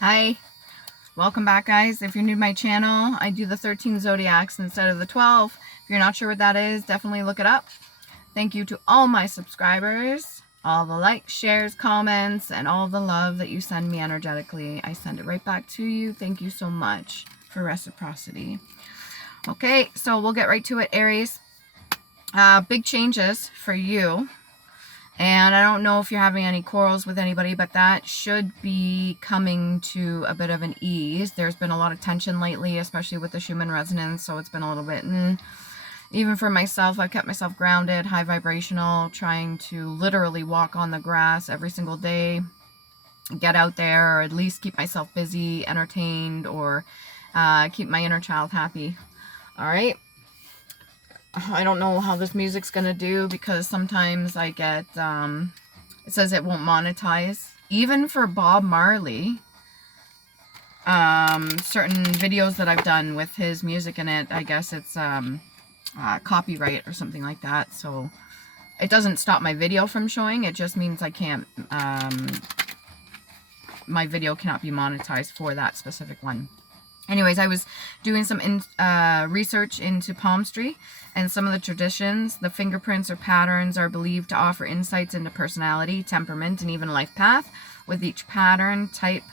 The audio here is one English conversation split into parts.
Hi, welcome back guys. If you're new to my channel, I do the 13 zodiacs instead of the 12. If you're not sure what that is, definitely look it up. Thank you to all my subscribers, all the likes, shares, comments, and all the love that you send me energetically. I send it right back to you. Thank you so much for reciprocity. Okay, so we'll get right to it, Aries. Big changes for you. And I don't know if you're having any quarrels with anybody, but that should be coming to a bit of an ease. There's been a lot of tension lately, especially with the Schumann resonance, so it's been a little bit... Even for myself, I've kept myself grounded, high vibrational, trying to literally walk on the grass every single day, get out there, or at least keep myself busy, entertained, or keep my inner child happy. All right. I don't know how this music's gonna do because sometimes I get, it says it won't monetize. Even for Bob Marley, certain videos that I've done with his music in it, I guess it's copyright or something like that. So it doesn't stop my video from showing. It just means I can't, my video cannot be monetized for that specific one. Anyways, I was doing some research into palmistry and some of the traditions. The fingerprints or patterns are believed to offer insights into personality, temperament, and even life path, with each pattern, type,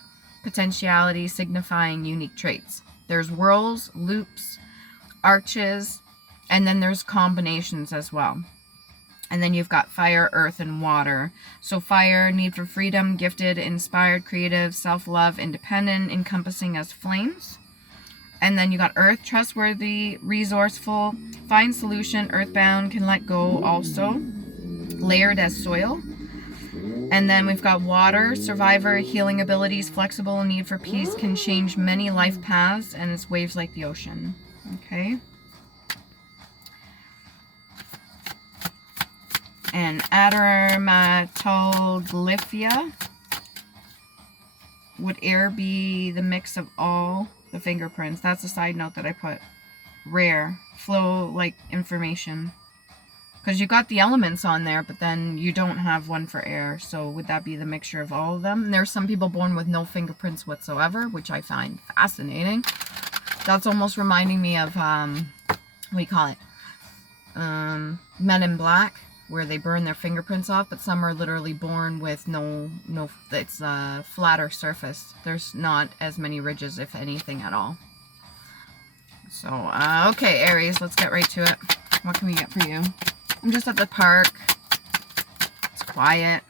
potentiality signifying unique traits. There's whirls, loops, arches, and then there's combinations as well. And then you've got fire, earth, and water. So fire, need for freedom, gifted, inspired, creative, self-love, independent, encompassing as flames. And then you got earth, trustworthy, resourceful, find solution, earthbound, can let go also, layered as soil. And then we've got water, survivor, healing abilities, flexible, need for peace, can change many life paths, and it's waves like the ocean. Okay. And adermatoglyphia. Would air be the mix of all the fingerprints? That's a side note that I put. Rare. Flow like information. Because you got the elements on there, but then you don't have one for air. So would that be the mixture of all of them? And there's some people born with no fingerprints whatsoever, which I find fascinating. That's almost reminding me of, what do you call it? Men in Black, where they burn their fingerprints off, but some are literally born with no, it's a flatter surface. There's not as many ridges, if anything at all. So, okay, Aries, let's get right to it. What can we get for you? I'm just at the park. It's quiet.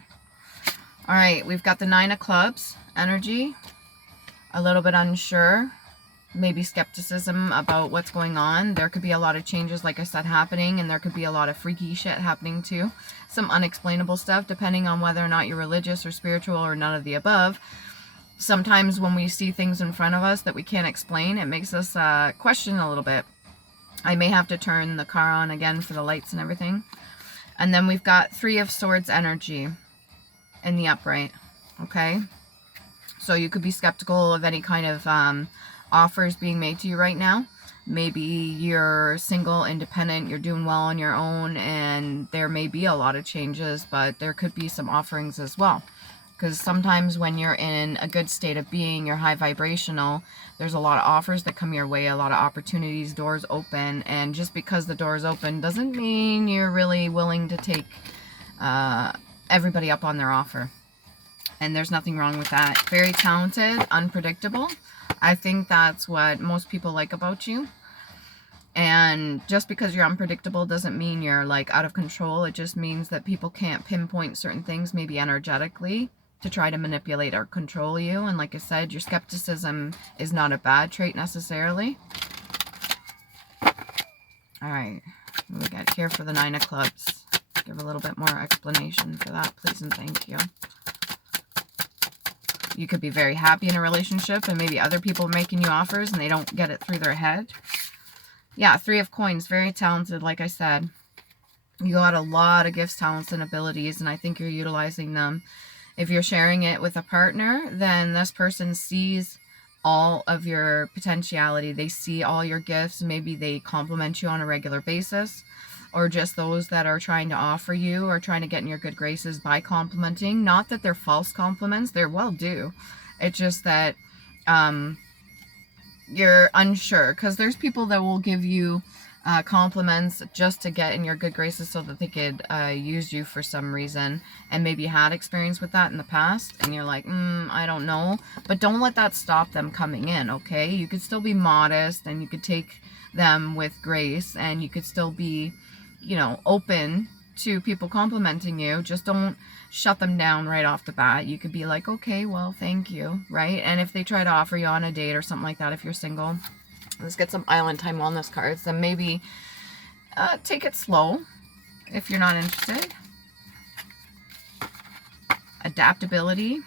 All right, we've got the 9 of Clubs energy. A little bit unsure. Maybe skepticism about what's going on. There could be a lot of changes, like I said, happening, and there could be a lot of freaky shit happening too. Some unexplainable stuff, depending on whether or not you're religious or spiritual or none of the above. Sometimes when we see things in front of us that we can't explain, it makes us question a little bit. I may have to turn the car on again for the lights and everything. And then we've got 3 of Swords energy in the upright. Okay? So you could be skeptical of any kind of offers being made to you right now. Maybe you're single, independent, you're doing well on your own, and there may be a lot of changes, but there could be some offerings as well. Because sometimes when you're in a good state of being, you're high vibrational, there's a lot of offers that come your way, a lot of opportunities, doors open, and just because the door is open doesn't mean you're really willing to take everybody up on their offer. And there's nothing wrong with that. Very talented, unpredictable. I think that's what most people like about you. And just because you're unpredictable doesn't mean you're like out of control. It just means that people can't pinpoint certain things, maybe energetically, to try to manipulate or control you. And like I said, your skepticism is not a bad trait necessarily. All right, what do we got here for the 9 of Clubs? Give a little bit more explanation for that, please and thank you. You could be very happy in a relationship and maybe other people are making you offers and they don't get it through their head. Yeah, 3 of Coins, very talented, like I said. You got a lot of gifts, talents, and abilities, and I think you're utilizing them. If you're sharing it with a partner, then this person sees all of your potentiality. They see all your gifts. Maybe they compliment you on a regular basis. Or just those that are trying to offer you or trying to get in your good graces by complimenting. Not that they're false compliments. They're well due. It's just that you're unsure, because there's people that will give you compliments just to get in your good graces so that they could use you for some reason, and maybe you had experience with that in the past and you're like, I don't know. But don't let that stop them coming in, okay? You could still be modest and you could take them with grace, and you could still be, you know, open to people complimenting you. Just don't shut them down right off the bat. You could be like, okay, well, thank you, right? And if they try to offer you on a date or something like that, if you're single, let's get some Island Time Wellness cards. Then maybe take it slow if you're not interested. Adaptability.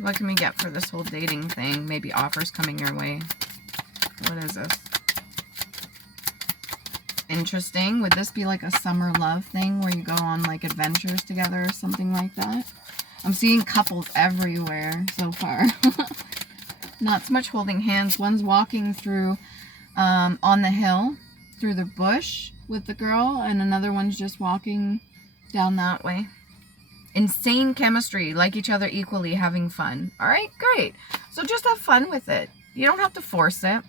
What can we get for this whole dating thing? Maybe offers coming your way. What is this? Interesting. Would this be like a summer love thing where you go on like adventures together or something like that? I'm seeing couples everywhere so far. Not so much holding hands. One's walking through on the hill through the bush with the girl, and another one's just walking down that way. Insane chemistry, like each other equally, having fun. All right, great. So just have fun with it. You don't have to force it.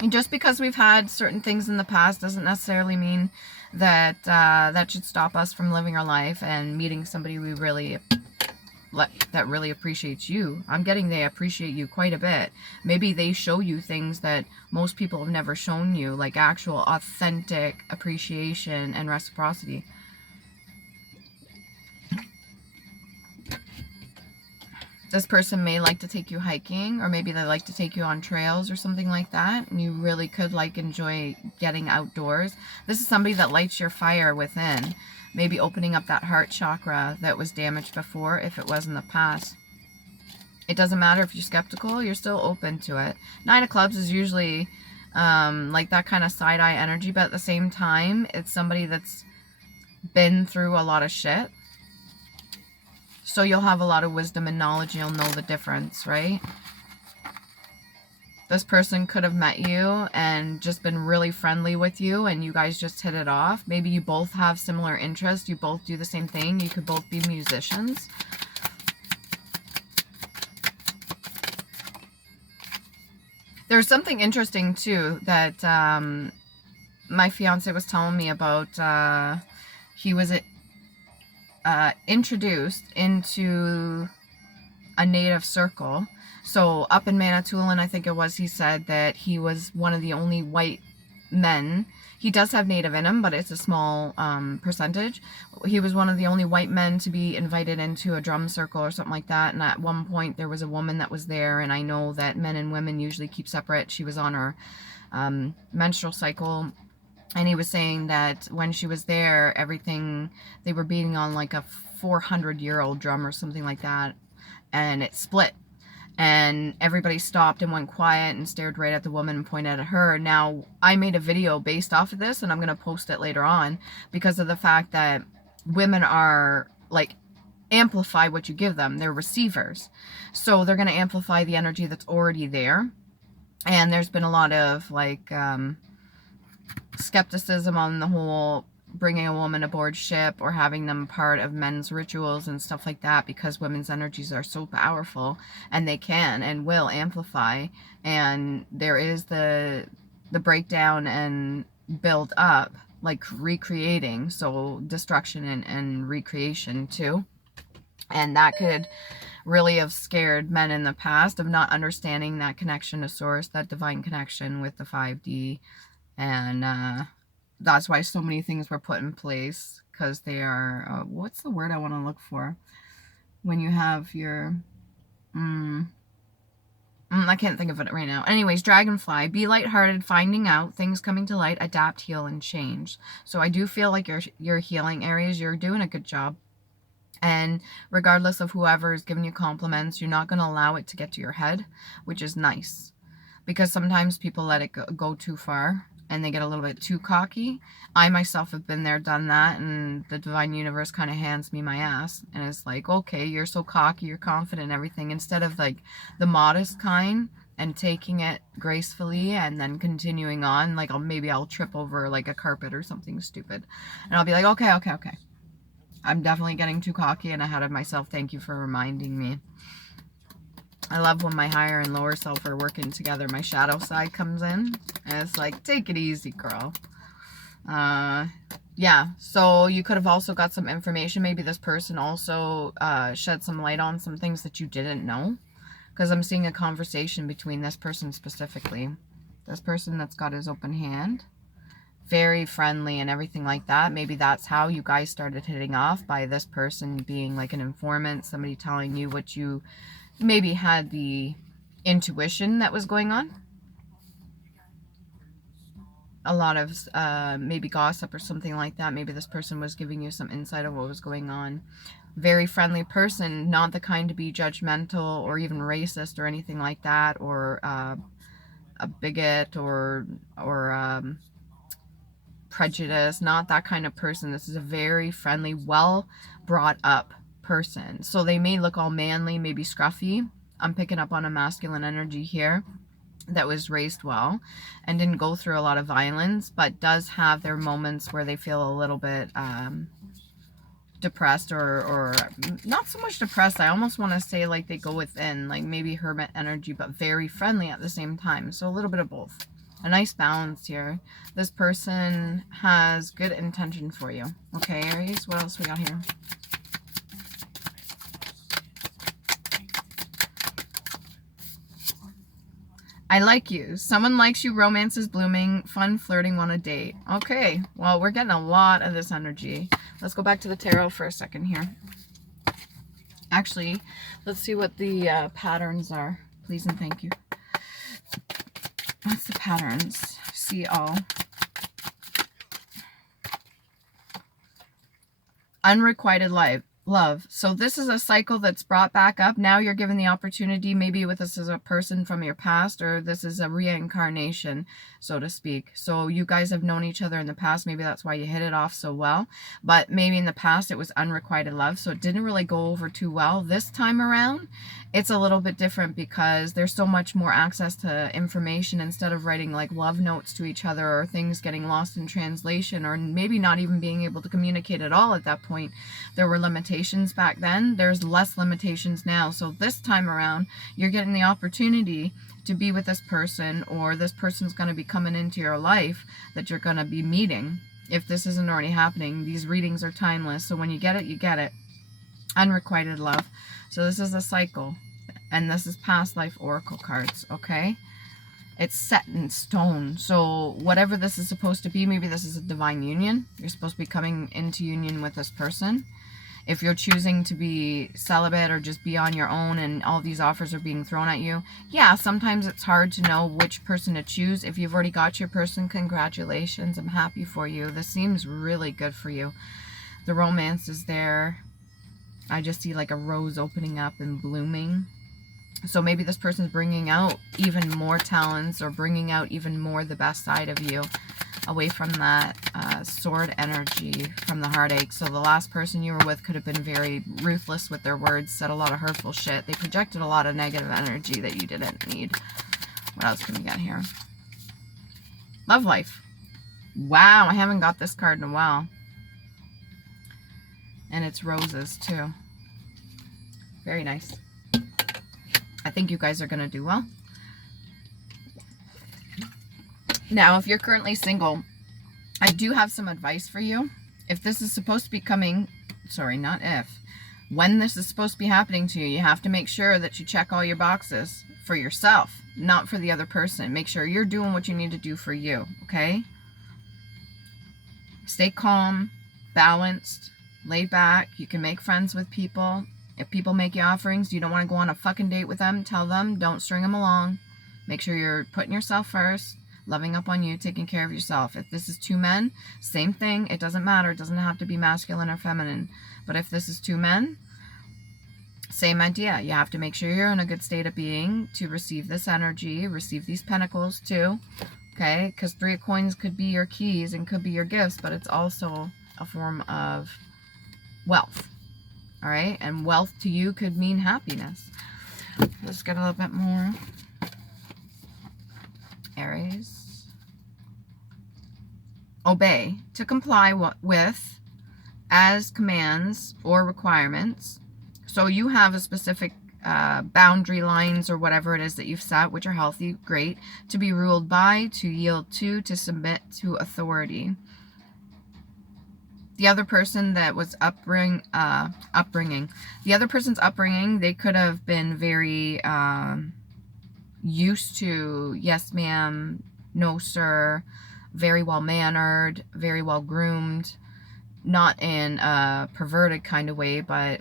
And just because we've had certain things in the past doesn't necessarily mean that that should stop us from living our life and meeting somebody we really that really appreciates you. I'm getting they appreciate you quite a bit. Maybe they show you things that most people have never shown you, like actual authentic appreciation and reciprocity. This person may like to take you hiking, or maybe they like to take you on trails or something like that, and you really could like enjoy getting outdoors. This is somebody that lights your fire within. Maybe opening up that heart chakra that was damaged before, if it was in the past. It doesn't matter if you're skeptical, you're still open to it. Nine of Clubs is usually like that kind of side-eye energy, but at the same time, it's somebody that's been through a lot of shit. So you'll have a lot of wisdom and knowledge. You'll know the difference, right? This person could have met you and just been really friendly with you, and you guys just hit it off. Maybe you both have similar interests. You both do the same thing. You could both be musicians. There's something interesting, too, that my fiance was telling me about. He was introduced into a native circle. So up in Manitoulin, I think it was, he said that he was one of the only white men. He does have native in him, but it's a small percentage. He was one of the only white men to be invited into a drum circle or something like that. And at one point there was a woman that was there, and I know that men and women usually keep separate. She was on her menstrual cycle. And he was saying that when she was there, everything, they were beating on like a 400-year-old drum or something like that, and it split. And everybody stopped and went quiet and stared right at the woman and pointed at her. Now, I made a video based off of this, and I'm going to post it later on, because of the fact that women are, like, amplify what you give them. They're receivers. So they're going to amplify the energy that's already there. And there's been a lot of, like, skepticism on the whole bringing a woman aboard ship or having them part of men's rituals and stuff like that, because women's energies are so powerful, and they can and will amplify. And there is the breakdown and build up, like recreating, so destruction and recreation too. And that could really have scared men in the past, of not understanding that connection to source, that divine connection with the 5D. And that's why so many things were put in place, because they are, what's the word I want to look for? When you have your, I can't think of it right now. Anyways, Dragonfly, be lighthearted, finding out, things coming to light, adapt, heal, and change. So I do feel like your healing areas, you're doing a good job. And regardless of whoever is giving you compliments, you're not going to allow it to get to your head, which is nice. Because sometimes people let it go too far, and they get a little bit too cocky. I myself have been there, done that, and the divine universe kind of hands me my ass. And it's like, okay, you're so cocky, you're confident and everything. Instead of like the modest kind and taking it gracefully and then continuing on, like maybe I'll trip over like a carpet or something stupid. And I'll be like, okay. I'm definitely getting too cocky and ahead of myself. Thank you for reminding me. I love when my higher and lower self are working together. My shadow side comes in, and it's like, take it easy, girl. Yeah, so you could have also got some information. Maybe this person also shed some light on some things that you didn't know. Because I'm seeing a conversation between this person specifically. This person that's got his open hand. Very friendly and everything like that. Maybe that's how you guys started hitting off, by this person being like an informant. Somebody telling you what you maybe had the intuition that was going on. A lot of maybe gossip or something like that. Maybe this person was giving you some insight of what was going on. Very friendly person, not the kind to be judgmental or even racist or anything like that, or a bigot or prejudice. Not that kind of person. This is a very friendly, well brought up person. So they may look all manly, maybe scruffy. I'm picking up on a masculine energy here, that was raised well and didn't go through a lot of violence, but does have their moments where they feel a little bit depressed, or not so much depressed. I almost want to say like they go within, like maybe hermit energy, but very friendly at the same time. So a little bit of both. A nice balance here. This person has good intention for you. Okay, Aries, what else we got here? I like you. Someone likes you. Romance is blooming. Fun flirting on a date. Okay. Well, we're getting a lot of this energy. Let's go back to the tarot for a second here. Actually, let's see what the patterns are. Please and thank you. What's the patterns? See all. Unrequited love. So this is a cycle that's brought back up. Now you're given the opportunity, maybe with this as a person from your past, or this is a reincarnation, so to speak. So you guys have known each other in the past. Maybe that's why you hit it off so well. But maybe in the past it was unrequited love, so it didn't really go over too well. This time around, it's a little bit different because there's so much more access to information. Instead of writing like love notes to each other, or things getting lost in translation, or maybe not even being able to communicate at all at that point. There were limitations back then. There's less limitations now. So this time around, you're getting the opportunity to be with this person, or this person's going to be coming into your life that you're going to be meeting. If this isn't already happening, these readings are timeless. So when you get it, you get it. Unrequited love. So this is a cycle, and this is past life oracle cards, okay? It's set in stone. So whatever this is supposed to be, maybe this is a divine union. You're supposed to be coming into union with this person. If you're choosing to be celibate or just be on your own and all these offers are being thrown at you, yeah, sometimes it's hard to know which person to choose. If you've already got your person, congratulations. I'm happy for you. This seems really good for you. The romance is there. I just see like a rose opening up and blooming. So maybe this person's bringing out even more talents, or bringing out even more the best side of you, away from that sword energy from the heartache. So the last person you were with could have been very ruthless with their words, said a lot of hurtful shit. They projected a lot of negative energy that you didn't need. What else can we get here? Love life. Wow, I haven't got this card in a while. And it's roses too. Very nice. I think you guys are going to do well. Now, if you're currently single, I do have some advice for you. If this is supposed to be coming, sorry, not if, when this is supposed to be happening to you, you have to make sure that you check all your boxes for yourself, not for the other person. Make sure you're doing what you need to do for you, okay? Stay calm, balanced, laid back. You can make friends with people. If people make you offerings, you don't want to go on a fucking date with them, tell them, don't string them along. Make sure you're putting yourself first, loving up on you, taking care of yourself. If this is two men, same thing. It doesn't matter. It doesn't have to be masculine or feminine. But if this is two men, same idea. You have to make sure you're in a good state of being to receive this energy, receive these pentacles too. Okay? Because 3 of coins could be your keys and could be your gifts, but it's also a form of wealth. All right? And wealth to you could mean happiness. Let's get a little bit more. Aries. Obey. To comply with as commands or requirements. So you have a specific boundary lines or whatever it is that you've set, which are healthy, great. To be ruled by, to yield to submit to authority. The other person that was upbringing, the other person's upbringing, they could have been very used to yes ma'am, no sir, very well mannered, very well groomed, not in a perverted kind of way, but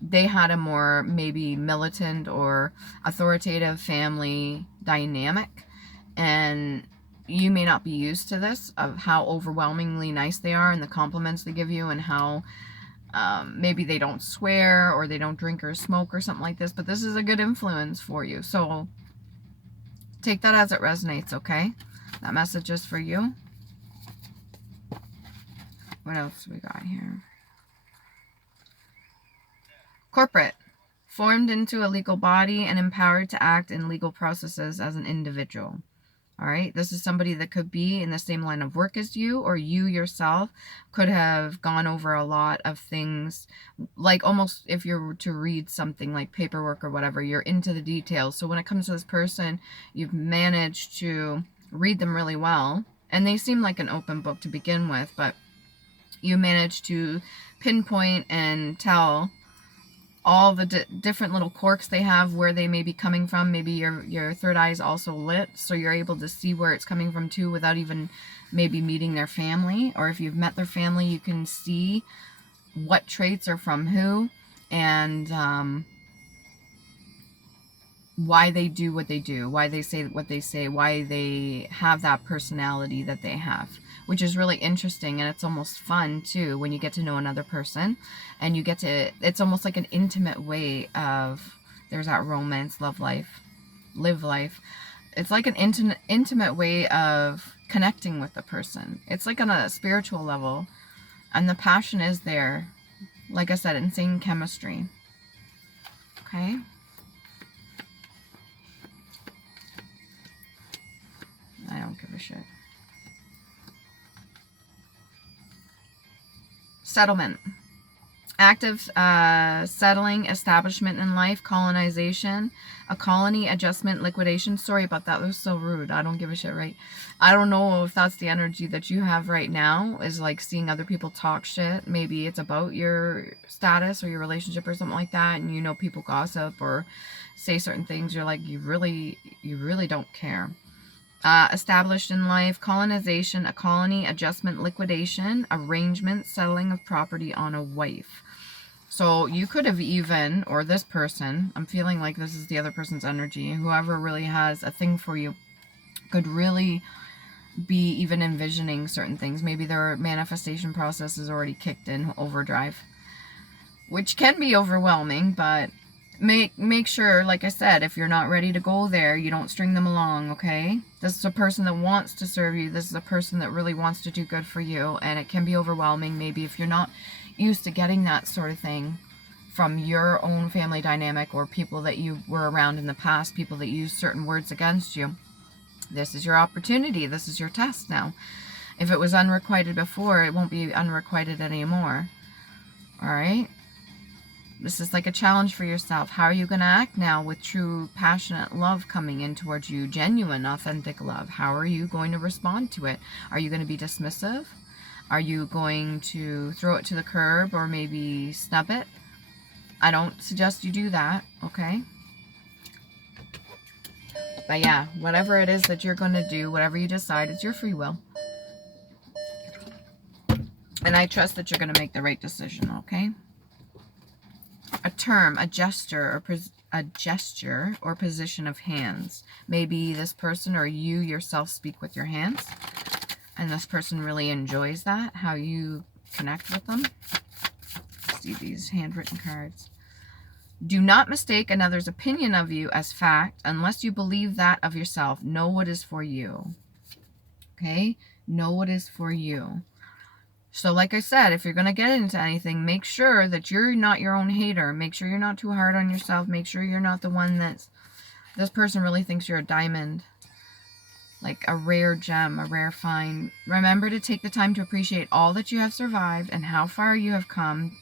they had a more maybe militant or authoritative family dynamic, and you may not be used to this, of how overwhelmingly nice they are and the compliments they give you, and how maybe they don't swear or they don't drink or smoke or something like this, but this is a good influence for you. So take that as it resonates, okay? That message is for you. What else we got here? Corporate. Formed into a legal body and empowered to act in legal processes as an individual. All right, this is somebody that could be in the same line of work as you, or you yourself could have gone over a lot of things, like almost if you were to read something like paperwork or whatever, you're into the details. So when it comes to this person, you've managed to read them really well, and they seem like an open book to begin with, but you managed to pinpoint and tell all the different little quirks they have, where they may be coming from. Maybe your third eye is also lit, so you're able to see where it's coming from too, without even maybe meeting their family. Or if you've met their family, you can see what traits are from who, and why they do what they do, why they say what they say, why they have that personality that they have, which is really interesting. And it's almost fun too when you get to know another person, and you get to, it's almost like an intimate way of, there's that romance, love life, live life. It's like an intimate way of connecting with the person. It's like on a spiritual level, and the passion is there. Like I said, insane chemistry. Okay. I don't give a shit. Settlement. Active settling, establishment in life, colonization, a colony, adjustment, liquidation. Sorry about that. That was so rude. I don't give a shit, right? I don't know if that's the energy that you have right now, is like seeing other people talk shit. Maybe it's about your status or your relationship or something like that, and you know people gossip or say certain things. You're like, you really don't care. Established in life, colonization, a colony, adjustment, liquidation, arrangement, settling of property on a wife. So you could have even, or this person, I'm feeling like this is the other person's energy, whoever really has a thing for you, could really be even envisioning certain things. Maybe their manifestation process is already kicked in overdrive, which can be overwhelming, but make sure, like I said, if you're not ready to go there, you don't string them along, okay? This is a person that wants to serve you. This is a person that really wants to do good for you, and it can be overwhelming maybe if you're not used to getting that sort of thing from your own family dynamic, or people that you were around in the past, people that use certain words against you. This is your opportunity. This is your test now. If it was unrequited before, it won't be unrequited anymore. All right? This is like a challenge for yourself. How are you going to act now with true, passionate love coming in towards you? Genuine, authentic love. How are you going to respond to it? Are you going to be dismissive? Are you going to throw it to the curb, or maybe snub it? I don't suggest you do that, okay? But yeah, whatever it is that you're going to do, whatever you decide, it's your free will. And I trust that you're going to make the right decision, okay? A term, a gesture, or position of hands. Maybe this person or you yourself speak with your hands, and this person really enjoys that, how you connect with them. See these handwritten cards. Do not mistake another's opinion of you as fact unless you believe that of yourself. Know what is for you. Okay? Know what is for you. So like I said, if you're going to get into anything, make sure that you're not your own hater. Make sure you're not too hard on yourself. Make sure you're not the one that's, this person really thinks you're a diamond. Like a rare gem, a rare find. Remember to take the time to appreciate all that you have survived and how far you have come.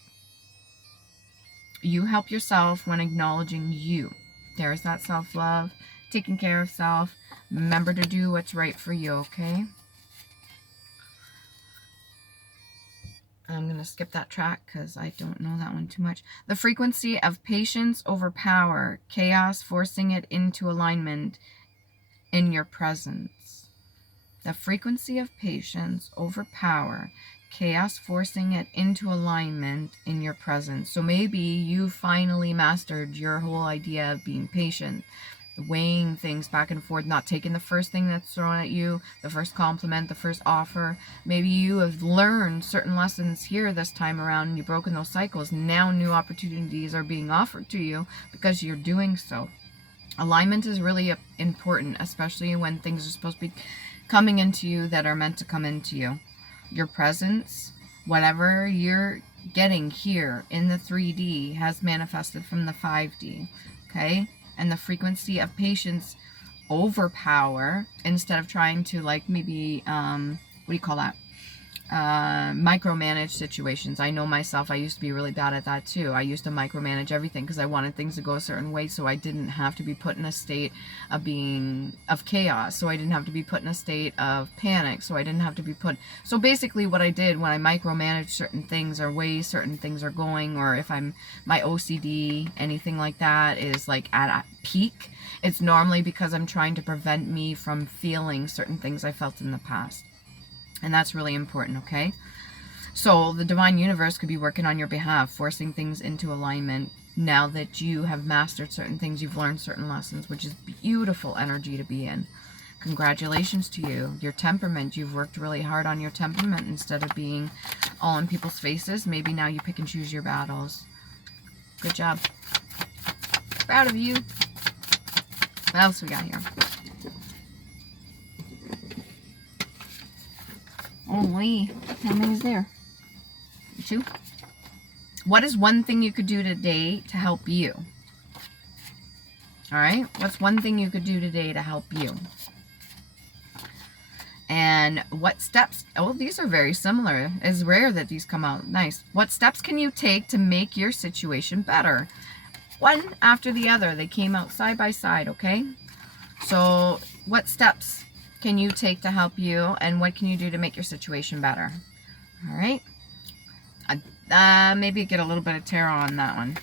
You help yourself when acknowledging you. There's that self-love, taking care of self. Remember to do what's right for you, okay? I'm going to skip that track because I don't know that one too much. The frequency of patience over power, chaos forcing it into alignment in your presence. The frequency of patience over power, chaos forcing it into alignment in your presence. So maybe you finally mastered your whole idea of being patient, weighing things back and forth, not taking the first thing that's thrown at you, the first compliment, the first offer. Maybe you have learned certain lessons here this time around and you've broken those cycles. Now new opportunities are being offered to you because you're doing so. Alignment is really important, especially when things are supposed to be coming into you that are meant to come into you. Your presence, whatever you're getting here in the 3D has manifested from the 5D, okay? And the frequency of patience over power, instead of trying to, like, maybe, what do you call that? Micromanage situations. I know myself, I used to be really bad at that too. I used to micromanage everything because I wanted things to go a certain way so I didn't have to be put in a state of chaos. So I didn't have to be put in a state of panic. So I didn't have to be put... So basically what I did when I micromanage certain things or ways certain things are going, or if my OCD, anything like that is like at a peak, it's normally because I'm trying to prevent me from feeling certain things I felt in the past. And that's really important, okay? So the divine universe could be working on your behalf, forcing things into alignment now that you have mastered certain things, you've learned certain lessons, which is beautiful energy to be in. Congratulations to you. Your temperament, you've worked really hard on your temperament instead of being all in people's faces. Maybe now you pick and choose your battles. Good job. Proud of you. What else we got here? Holy, how many is there? 2? What is one thing you could do today to help you? All right, what's one thing you could do today to help you? And what steps, oh, these are very similar. It's rare that these come out. Nice. What steps can you take to make your situation better? One after the other. They came out side by side, okay? So what steps can you take to help you, and what can you do to make your situation better? All right. Maybe get a little bit of tarot on that one.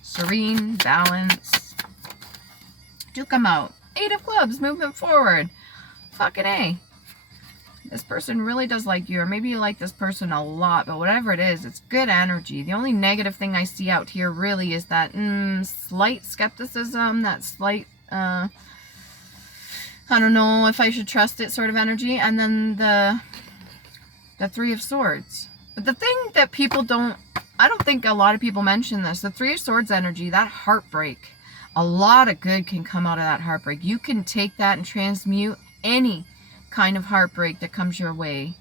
Serene, balance. Do come out. 8 of clubs, movement forward. Fucking A. This person really does like you, or maybe you like this person a lot, but whatever it is, it's good energy. The only negative thing I see out here really is that slight skepticism, that slight... I don't know if I should trust it sort of energy. And then the 3 of Swords. But the thing that people don't, I don't think a lot of people mention this. The 3 of Swords energy, that heartbreak. A lot of good can come out of that heartbreak. You can take that and transmute any kind of heartbreak that comes your way.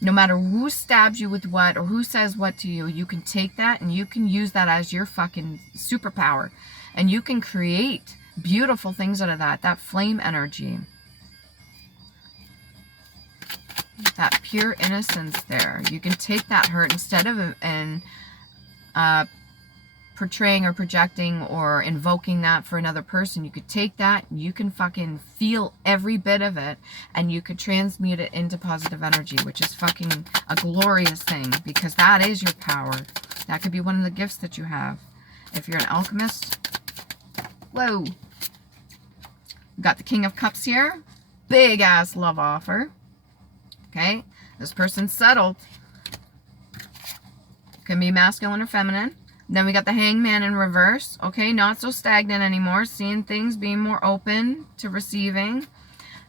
No matter who stabs you with what or who says what to you, you can take that and you can use that as your fucking superpower. And you can create beautiful things out of that flame energy, that pure innocence there. You can take that hurt instead of portraying or projecting or invoking that for another person. You could take that, you can fucking feel every bit of it, and you could transmute it into positive energy, which is fucking a glorious thing, because that is your power. That could be one of the gifts that you have if you're an alchemist. Whoa. Got the King of Cups here. Big ass love offer. Okay. This person's settled. Can be masculine or feminine. Then we got the Hangman in reverse. Okay. Not so stagnant anymore. Seeing things, being more open to receiving.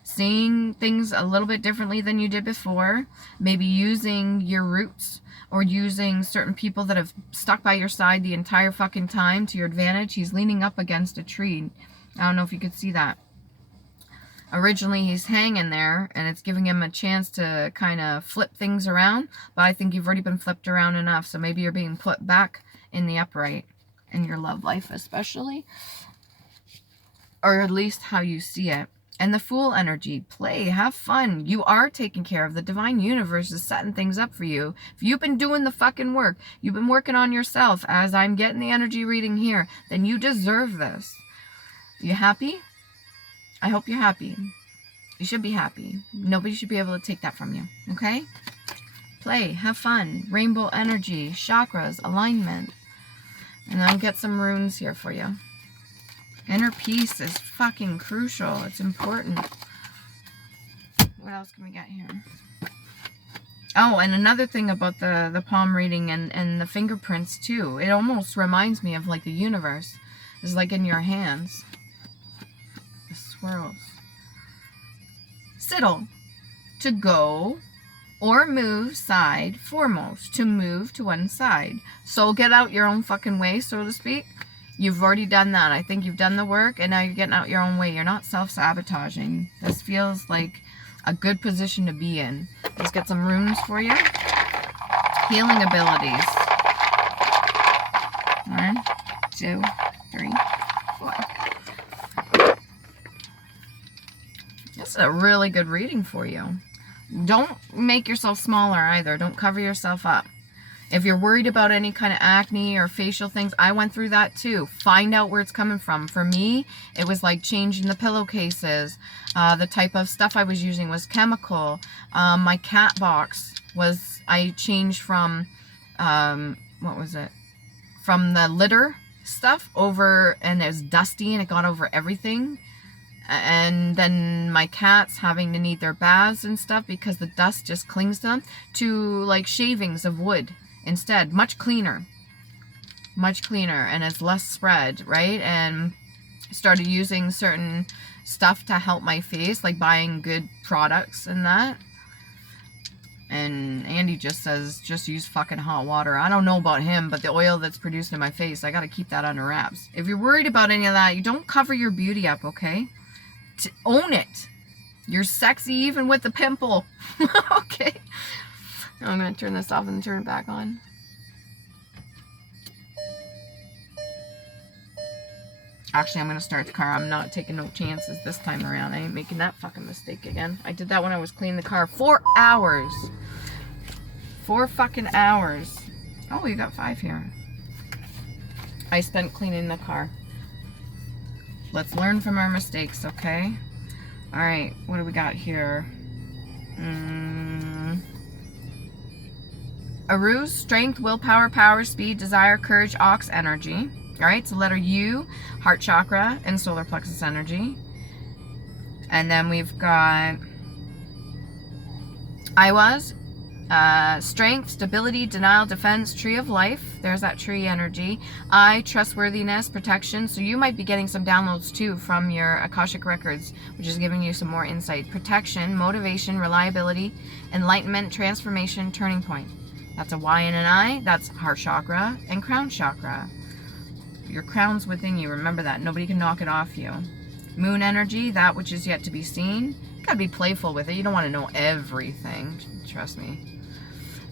Seeing things a little bit differently than you did before. Maybe using your roots or using certain people that have stuck by your side the entire fucking time to your advantage. He's leaning up against a tree. I don't know if you could see that. Originally, he's hanging there, and it's giving him a chance to kind of flip things around. But I think you've already been flipped around enough, so maybe you're being put back in the upright in your love life especially. Or at least how you see it. And the Fool energy, play, have fun. You are taking care of. The divine universe is setting things up for you. If you've been doing the fucking work, you've been working on yourself, as I'm getting the energy reading here, then you deserve this. You happy? I hope you're happy. You should be happy. Nobody should be able to take that from you, okay? Play, have fun, rainbow energy, chakras, alignment. And I'll get some runes here for you. Inner peace is fucking crucial. It's important. What else can we get here? Oh, and another thing about the palm reading and the fingerprints too. It almost reminds me of like the universe. It's like in your hands. The swirls. Siddle. To go or move side foremost. To move to one side. So get out your own fucking way, so to speak. You've already done that. I think you've done the work, and now you're getting out your own way. You're not self-sabotaging. This feels like a good position to be in. Let's get some runes for you. Healing abilities. 1, 2, 3, 4. This is a really good reading for you. Don't make yourself smaller either. Don't cover yourself up. If you're worried about any kind of acne or facial things, I went through that too. Find out where it's coming from. For me, it was like changing the pillowcases. The type of stuff I was using was chemical. My cat box was, I changed from, what was it? From the litter stuff over, and it was dusty and it got over everything. And then my cats having to need their baths and stuff because the dust just clings to them, to like shavings of wood. Instead, much cleaner, and it's less spread, right? And started using certain stuff to help my face, like buying good products and that. And Andy just says, just use fucking hot water. I don't know about him, but the oil that's produced in my face, I got to keep that under wraps. If you're worried about any of that, you don't cover your beauty up, okay? Own it. You're sexy even with the pimple. Okay. I'm going to turn this off and turn it back on. Actually, I'm going to start the car. I'm not taking no chances this time around. I ain't making that fucking mistake again. I did that when I was cleaning the car. 4 hours. 4 fucking hours. Oh, you got 5 here. I spent cleaning the car. Let's learn from our mistakes, okay? Alright, what do we got here? ARIES, strength, willpower, power, speed, desire, courage, ox energy. Alright, so letter U, heart chakra, and solar plexus energy. And then we've got ARIES, strength, stability, denial, defense, tree of life. There's that tree energy. I, trustworthiness, protection. So you might be getting some downloads too from your Akashic records, which is giving you some more insight. Protection, motivation, reliability, enlightenment, transformation, turning point. That's a Y and an I. That's heart chakra and crown chakra. Your crown's within you. Remember that. Nobody can knock it off you. Moon energy, that which is yet to be seen. You gotta be playful with it. You don't want to know everything. Trust me.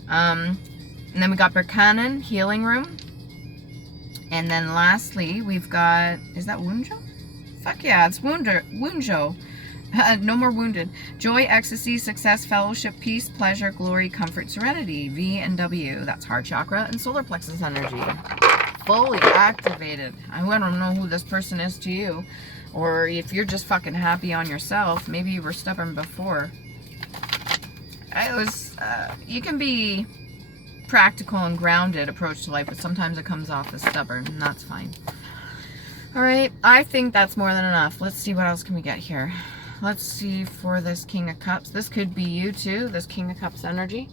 And then we got Berkanen, healing room. And then lastly, we've got, is that Wunjo? Fuck yeah, it's Wunjo. No more wounded. Joy, ecstasy, success, fellowship, peace, pleasure, glory, comfort, serenity. V and W. That's heart chakra and solar plexus energy. Fully activated. I don't know who this person is to you. Or if you're just fucking happy on yourself. Maybe you were stubborn before. You can be practical and grounded approach to life, but sometimes it comes off as stubborn, and that's fine. Alright, I think that's more than enough. Let's see what else can we get here. Let's see for this King of Cups. This could be you too, this King of Cups energy.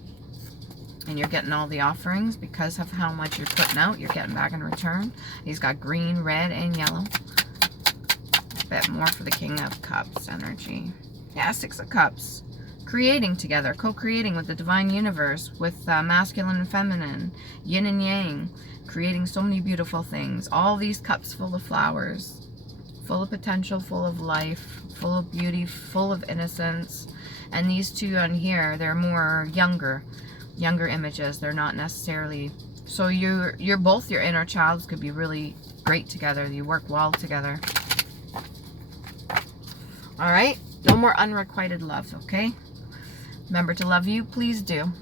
And you're getting all the offerings because of how much you're putting out. You're getting back in return. He's got green, red, and yellow. A bit more for the King of Cups energy. Yeah, 6 of Cups. Creating together, co-creating with the divine universe, with masculine and feminine, yin and yang, creating so many beautiful things. All these cups full of flowers, full of potential, full of life, full of beauty, full of innocence. And these two on here, they're more younger images. They're not necessarily, so you're both your inner childs could be really great together. You work well together. All right? No more unrequited love, okay? Remember to love you, please do.